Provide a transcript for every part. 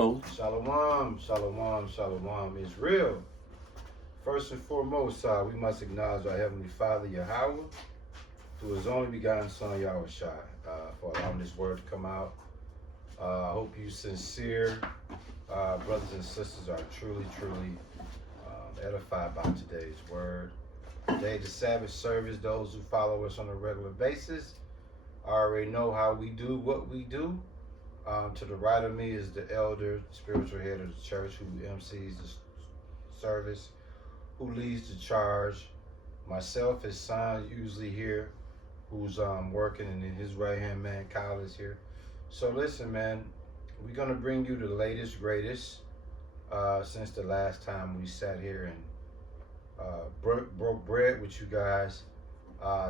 Shalom, shalom, shalom. It's real. First and foremost, we must acknowledge our Heavenly Father, Yahweh, through His only begotten Son, Yahweh Shai, for allowing this word to come out. I hope you sincere brothers and sisters are truly, truly edified by today's word. Today, the Sabbath service, those who follow us on a regular basis already know how we do what we do. To the right of me is the elder, spiritual head of the church, who MCs the service, who leads the charge. Myself, his son, usually here, who's working, and then his right-hand man, Kyle, is here. So listen, man, we're going to bring you the latest, greatest, since the last time we sat here and broke bread with you guys.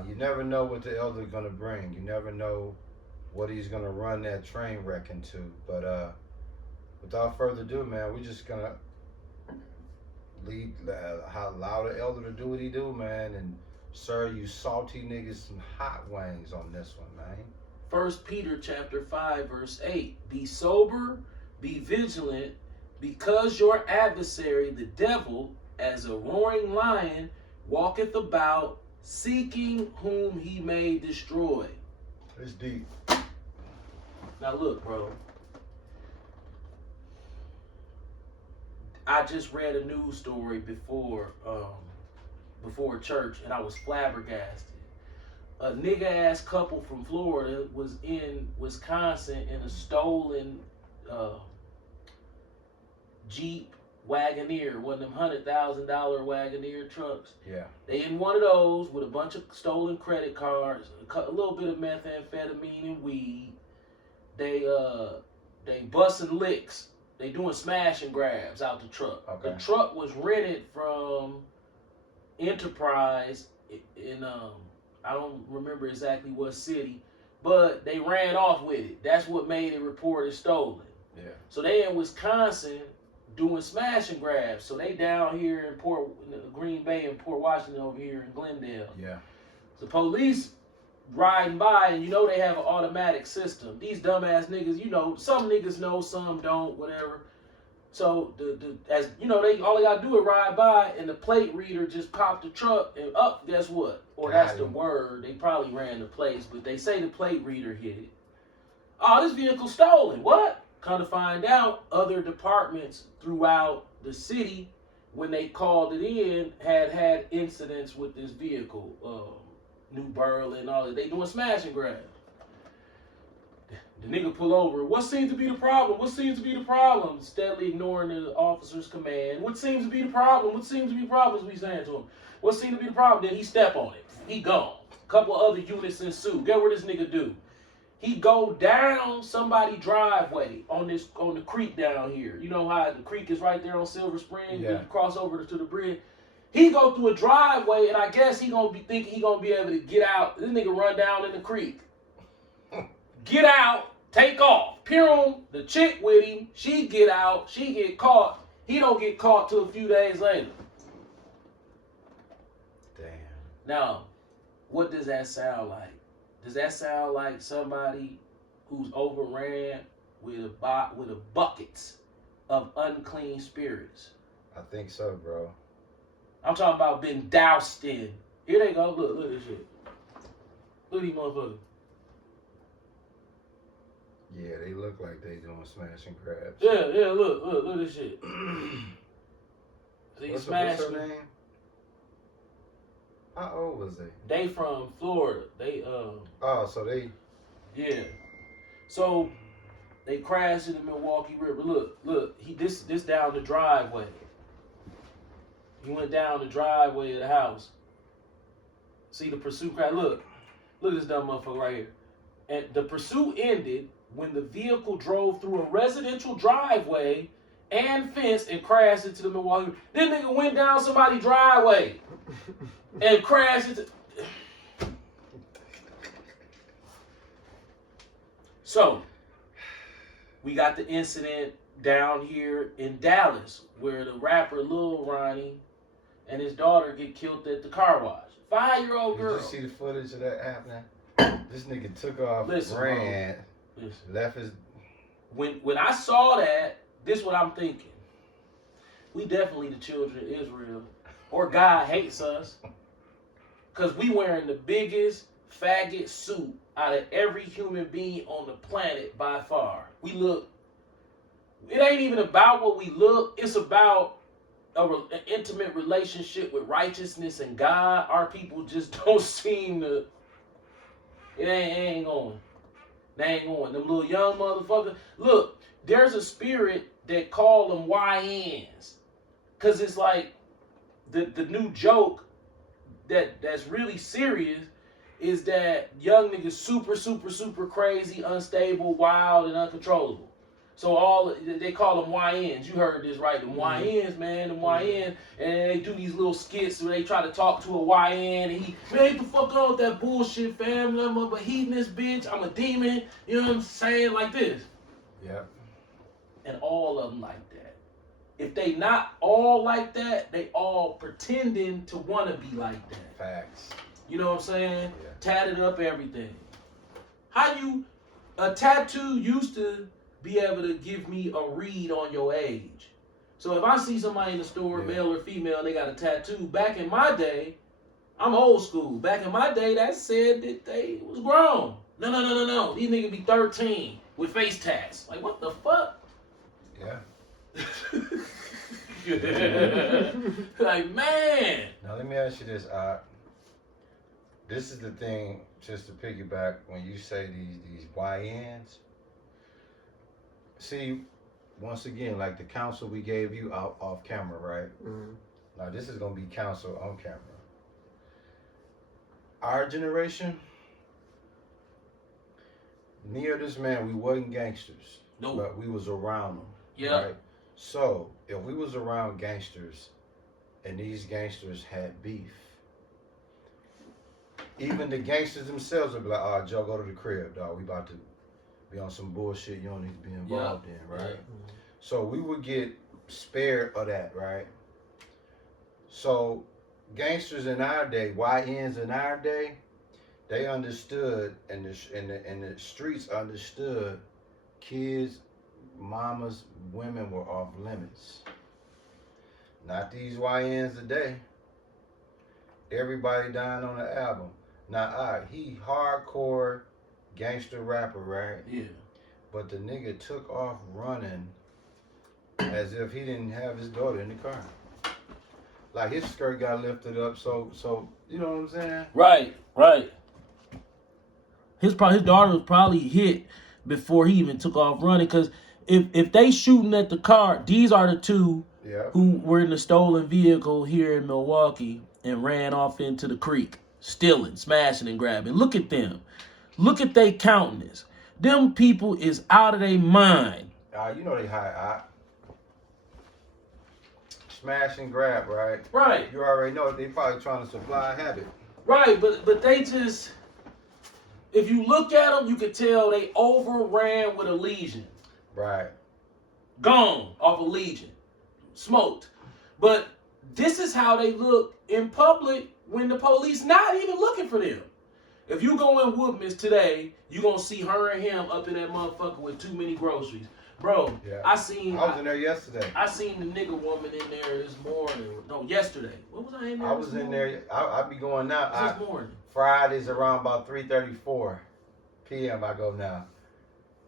You never know what the elder is going to bring. You never know what he's going to run that train wreck into. But without further ado, man, we're just going to allow the elder to do what he do, man, and serve you salty niggas some hot wings on this one, man. 1 Peter chapter 5, verse 8. Be sober, be vigilant, because your adversary, the devil, as a roaring lion, walketh about, seeking whom he may destroy. It's deep. Now look, bro. I just read a news story before church, and I was flabbergasted. A nigga-ass couple from Florida was in Wisconsin in a stolen Jeep Wagoneer, one of them $100,000 Wagoneer trucks. Yeah. They in one of those with a bunch of stolen credit cards, a little bit of methamphetamine and weed. They busting licks. They doing smash and grabs out the truck. Okay. The truck was rented from Enterprise in I don't remember exactly what city, but they ran off with it. That's what made it reported stolen. Yeah. So they in Wisconsin doing smash and grabs. So they down here in Green Bay and Port Washington over here in Glendale. Yeah. The police riding by, and you know they have an automatic system. These dumbass niggas, you know, some niggas know, some don't, whatever. So as you know, all they gotta do is ride by, and the plate reader just popped the truck and up. Guess what? Or that's the word. They probably ran the place, but they say the plate reader hit it. Oh, this vehicle stolen. What? Come to find out, other departments throughout the city, when they called it in, had incidents with this vehicle. New Berlin and all that. They doing smash and grab. The nigga pull over. What seems to be the problem? What seems to be the problem? Steadily ignoring the officer's command. What seems to be the problem? What seems to be the problem? We saying to him. What seems to be the problem? Then he step on it. He gone. Couple other units ensue. Get what this nigga do? He go down somebody driveway on the creek down here. You know how the creek is right there on Silver Spring? Yeah. You cross over to the bridge. He go through a driveway, and I guess he gonna be thinking he gonna be able to get out. This nigga run down in the creek. Get out, take off. Pyrum, the chick with him, she get out, she get caught. He don't get caught till a few days later. Damn. Now, what does that sound like? Does that sound like somebody who's overran with a buckets of unclean spirits? I think so, bro. I'm talking about been doused in. Here they go. Look at this shit. Look at these motherfuckers. Yeah, they look like they doing smash and grabs. Yeah, look at this shit. See, What's her name? How old was they? They from Florida. They Oh, so they. Yeah. So they crashed in the Milwaukee River. Look. This down the driveway. He went down the driveway of the house. See the pursuit crash. Look at this dumb motherfucker right here. And the pursuit ended when the vehicle drove through a residential driveway and fence and crashed into the Milwaukee. This nigga went down somebody's driveway and crashed into. So we got the incident down here in Dallas where the rapper Lil Ronnie and his daughter get killed at the car wash. 5-year-old girl. Did you see the footage of that happening? This nigga took off, Listen, ran, Listen. left his. When I saw that, this what I'm thinking. We definitely the children of Israel. Or God hates us. Because we wearing the biggest faggot suit out of every human being on the planet by far. We look, it ain't even about what we look. It's about an intimate relationship with righteousness and God. Our people just don't seem to, it ain't going. They ain't going. Them little young motherfuckers. Look, there's a spirit that call them YNs. Because it's like the new joke that's really serious is that young niggas super crazy, unstable, wild, and uncontrollable. So they call them YNs. You heard this right? Them YNs, man, them YNs. And they do these little skits where they try to talk to a YN and he, man, get the fuck on with that bullshit, fam. I'm a heathenist bitch. I'm a demon. You know what I'm saying? Like this. Yep. And all of them like that. If they not all like that, they all pretending to want to be like that. Facts. You know what I'm saying? Yeah. Tatted up everything. A tattoo used to be able to give me a read on your age. So if I see somebody in the store, male or female, and they got a tattoo, back in my day, I'm old school. Back in my day, that said that they was grown. No. These niggas be 13 with face tats. Like, what the fuck? Yeah. Like, man. Now let me ask you this, this is the thing, just to piggyback, when you say these YNs. See, once again, like the counsel we gave you off camera, right? Mm-hmm. Now this is gonna be counsel on camera. Our generation, near this man, we wasn't gangsters. Nope. But we was around them. Yeah. Right? So if we was around gangsters and these gangsters had beef, even the gangsters themselves would be like, "Oh, Joe, go to the crib, dog. We about to be on some bullshit you don't need to be involved in, right?" Yeah. So we would get spared of that, right? So gangsters in our day, YNs in our day, they understood, and the streets understood, kids, mamas, women were off limits. Not these YNs today. Everybody dying on the album. Now, he hardcore gangster rapper, right? Yeah. But the nigga took off running as if he didn't have his daughter in the car. Like his skirt got lifted up, so you know what I'm saying? Right. His daughter was probably hit before he even took off running. Because if they shooting at the car, these are the two who were in the stolen vehicle here in Milwaukee and ran off into the creek, stealing, smashing, and grabbing. Look at them. Look at they countenance. Them people is out of their mind. You know they high. Smash and grab, right? Right. You already know they probably trying to supply a habit. Right, but they just, if you look at them, you can tell they overran with a lesion. Right. Gone off a legion. Smoked. But this is how they look in public when the police not even looking for them. If you go in Woodman's today, you gonna see her and him up in that motherfucker with too many groceries. Bro, Yeah. I was in there yesterday. I seen the nigga woman in there this morning. No, yesterday. What was I in there? I was in there. I be going now. This morning. Fridays around about 3:34 p.m. I go now.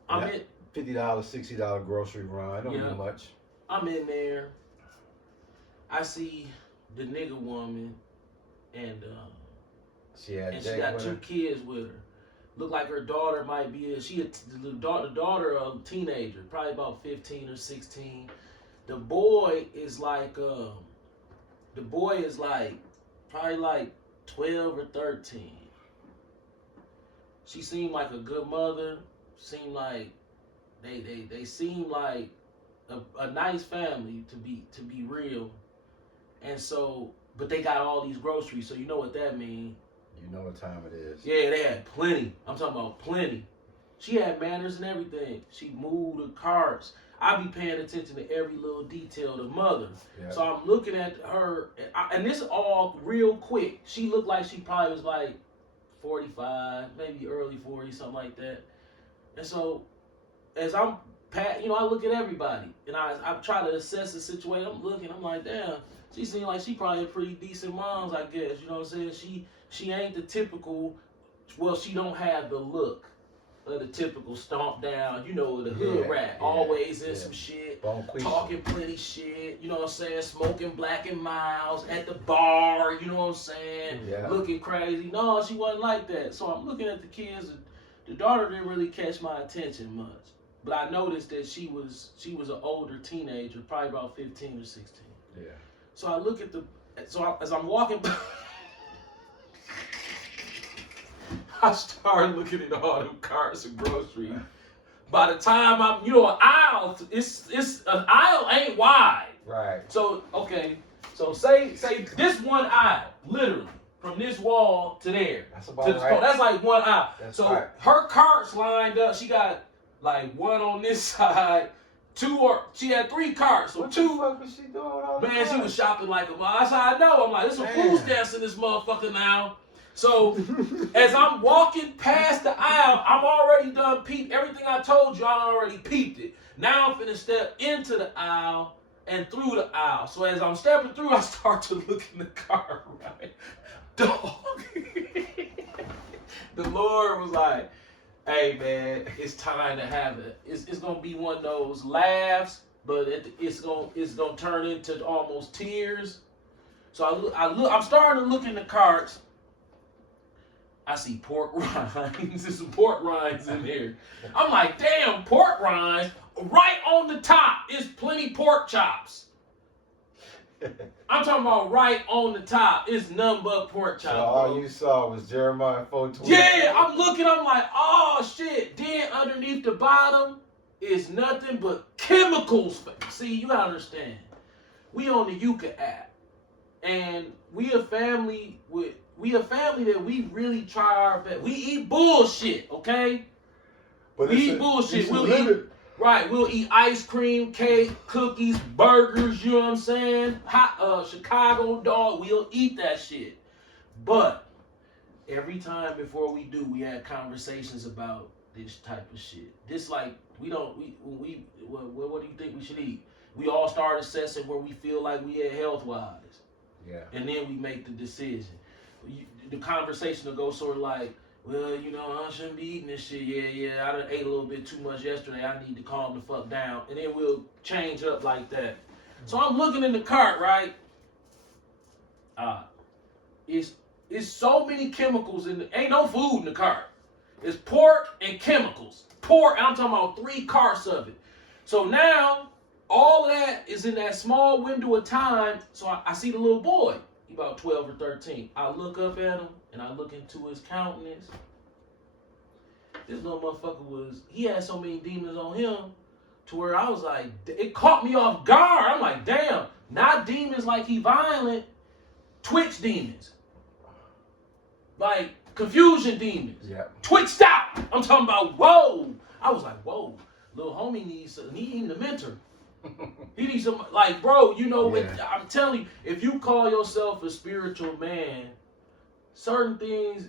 I'm in $50, $60 grocery run. It don't do much. I'm in there. I see the nigga woman, and she got two kids with her. Look like her daughter might be the daughter a teenager, probably about 15 or 16. The boy is like probably like 12 or 13. She seemed like a good mother. Seemed like they seem like a nice family to be real. And so, but they got all these groceries, so you know what that means. You know what time it is. Yeah, they had plenty. I'm talking about plenty. She had manners and everything. She moved the carts. I be paying attention to every little detail of the mother. Yeah. So I'm looking at her, and this all real quick. She looked like she probably was like 45, maybe early 40s, something like that. And so, as I'm I look at everybody, and I try to assess the situation. I'm looking, I'm like, damn, she seems like she probably a pretty decent mom, I guess. You know what I'm saying? She ain't the typical. Well, she don't have the look of the typical stomp down, the hood rat, always in some shit, talking plenty shit, you know what I'm saying, smoking Black and Miles at the bar, you know what I'm saying, looking crazy. No, she wasn't like that. So I'm looking at the kids. The daughter didn't really catch my attention much, but I noticed that she was an older teenager, probably about 15 or 16. Yeah. So I look at as I'm walking by, I started looking at all them carts and groceries. By the time I'm, an aisle, an aisle ain't wide. Right. So okay, so say this one aisle, literally from this wall to there. That's about right. That's like one aisle. That's so right. Her carts lined up. She got like one on this side, she had 3 carts. So what two. What the fuck was she doing all the Man, time? she was shopping like a mom. That's how I know. I'm like, there's some food stamps in this motherfucker now. So, as I'm walking past the aisle, I'm already done peeped. Everything I told you, I already peeped it. Now I'm finna step into the aisle and through the aisle. So as I'm stepping through, I start to look in the car, right? Dog. The Lord was like, hey, man, it's time to have it. It's going to be one of those laughs, but it's gonna turn into almost tears. So I'm starting to look in the carts. I see pork rinds. There's some pork rinds in there. I'm like, damn, pork rinds. Right on the top is plenty pork chops. I'm talking about right on the top. It's nothing but pork chops. So all you saw was Jeremiah 4:20. Yeah, I'm looking. I'm like, oh shit. Then underneath the bottom is nothing but chemicals. See, you gotta understand. We on the Yuka app, and we a family that we really try our best. We eat bullshit, okay? But we eat bullshit. We'll eat ice cream, cake, cookies, burgers, you know what I'm saying? Hot Chicago dog, we'll eat that shit. But every time before we do, we had conversations about this type of shit. This like what do you think we should eat? We all start assessing where we feel like we at health wise. Yeah. And then we make the decision. The conversation will go sort of like, well, I shouldn't be eating this shit. Yeah, I done ate a little bit too much yesterday. I need to calm the fuck down. And then we'll change up like that. So I'm looking in the cart, right? It's so many chemicals ain't no food in the cart. It's pork and chemicals. Pork, and I'm talking about 3 carts of it. So now, all of that is in that small window of time. So I see the little boy. He about 12 or 13. I look up at him, and I look into his countenance. This little motherfucker he had so many demons on him to where I was like, it caught me off guard. I'm like, damn, not demons like he violent, twitch demons. Like confusion demons. Yeah. Twitched out. I'm talking about, whoa. I was like, whoa, little homie needs a mentor. He needs some, like, bro, I'm telling you, if you call yourself a spiritual man, certain things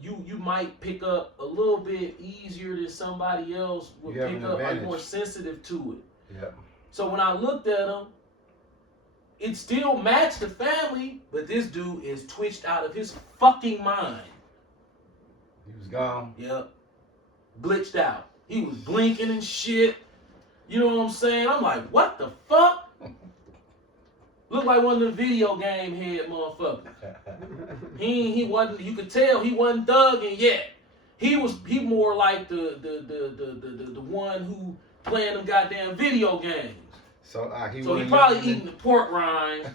you might pick up a little bit easier than somebody else would pick up, like more sensitive to it. Yeah. So when I looked at him, it still matched the family, but this dude is twitched out of his fucking mind. He was gone. Yep. Glitched out. He was blinking and shit. You know what I'm saying? I'm like, what the fuck? Looked like one of the video game head motherfuckers. He wasn't. You could tell he wasn't thugging yet. He more like the one who playing them goddamn video games. So he probably eating the pork rinds,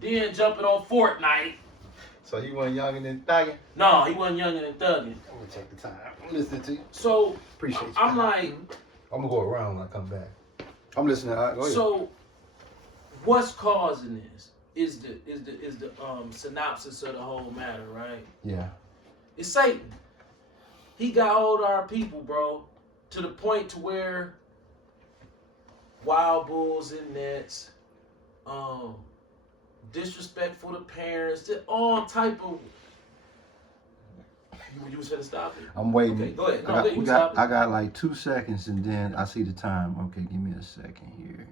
then jumping on Fortnite. So he wasn't younger than thugging? No, he wasn't younger than thugging. I'm gonna take the time. I'm listening to you. So appreciate you. I'm like, I'm gonna go around when I come back. I'm listening. Go ahead. So what's causing this is the synopsis of the whole matter, right? Yeah. It's Satan. He got hold of our people, bro, to the point to where wild bulls and nets, disrespectful to parents, all type of You was finna stop it. I'm waiting. Okay, go ahead. No, I got, you can stop it. I got like 2 seconds and then I see the time. Okay, give me a second here.